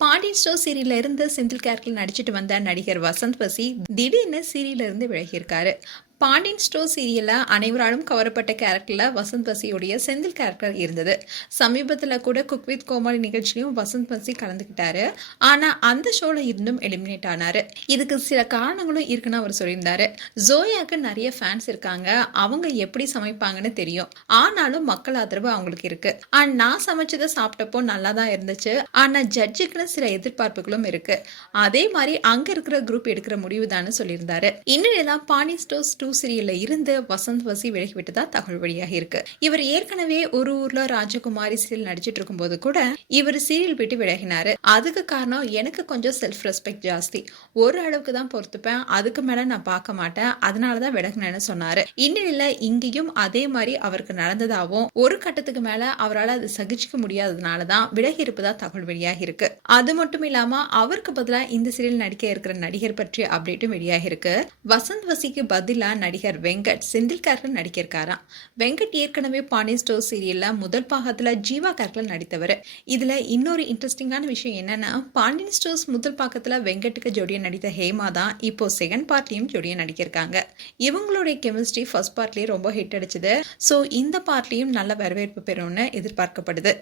Pandian store சீரியல்ல இருந்து Senthil character நடிச்சிட்டு வந்த நடிகர் வசந்த் பசி திடீர்னு சீரியல்ல இருந்து விலகியிருக்காரு பாண்டியன் ஸ்டோர் சீரியலில் அனைவராலும் கவரப்பட்ட கேரக்டரில் வசந்த் பசியுடைய செந்தில் கேரக்டர் இருந்தது. சமீபத்தில் கூட குக் வித் கோமாளி நிகழ்ச்சியிலும் வசந்த் பசி கலந்துக்கிட்டாரு ஆனால் அந்த ஷோவில் இருந்தும் எலிமினேட் ஆனார். இதுக்கு சில காரணங்களும் இருக்குன்னு அவர் சொல்லியிருந்தாரு. ஜோயாக்கு நிறைய ஃபேன்ஸ் இருக்காங்க. அவங்க எப்படி சமைப்பாங்கன்னு தெரியும். ஆனாலும் மக்கள் ஆதரவு அவங்களுக்கு இருக்கு. அண்ட் நான் சமைச்சதை சாப்பிட்டப்போ நல்லா தான் இருந்துச்சு. ஆனால் ஜட்ஜுக்குன்னு சில எதிர்பார்ப்புகளும் இருக்கு. அதே மாதிரி அங்கே இருக்கிற குரூப் எடுக்கிற முடிவு தான் சொல்லியிருந்தாரு. இன்னும் பாண்டி ஸ்டோர்ஸ் டூ சீரியல்ல இருந்து வசந்த் வசி விலகிவிட்டதா தகவல் வெளியாக இருக்கு. இவர் ஏற்கனவே ஒரு ஊர்ல ராஜகுமாரி சீரியல் நடிச்சிட்டு இருக்கும்போது கூட இவர் சீரியல் விட்டு விலகினாரு. அதுக்கு காரணம் எனக்கு கொஞ்சம் செல்ஃப் ரெஸ்பெக்ட் ஜாஸ்தி. ஒரு அளவுக்கு தான் பொறுத்துப்பேன். அதுக்கு மேல நான் பார்க்க மாட்டேன். அதனாலதான் விலகினேன்னு சொன்னாரு. இந்நிலையில இங்கேயும் அதே மாதிரி அவருக்கு நடந்ததாகவும் ஒரு கட்டத்துக்கு மேல அவரால் அது சகிச்சுக்க முடியாததுனால தான் விலகி இருப்பதா தகவல் வெளியாகி இருக்கு. அது மட்டும் இல்லாம அவருக்கு பதிலா இந்த சீரியல் நடிக்க இருக்கிற நடிகர் பற்றிய அப்டேட்டும் வெளியாகி இருக்கு. வசந்த் வசிக்கு பதிலா நடிகர் வெங்கட் செந்தில் கேரக்டர் நடிக்கிருக்காராம் வெங்கட் ஏற்கனவே பாண்டி ஸ்டோர் சீரியல்ல முதல் பாகத்துல ஜீவா கேரக்டர் நடித்தவர். இதுல இன்னொரு இன்ட்ரெஸ்டிங்கான விஷயம் என்னன்னா பாண்டியன் ஸ்டோர்ஸ் முதல் பாகத்துல வெங்கட்டுக்கு ஜோடியா நடித்த ஹேமா தான் இப்போ செகண்ட் பார்ட்லயும் ஜோடியா நடிக்கிருக்காங்க இவங்களுடைய கெமிஸ்ட்ரி ஃபர்ஸ்ட் பார்ட்லயே ரொம்ப ஹிட் அடிச்சது. ஸோ இந்த பார்ட்லயும் நல்ல வரவேற்பு பெறும்னு எதிர்பார்க்கப்படுது.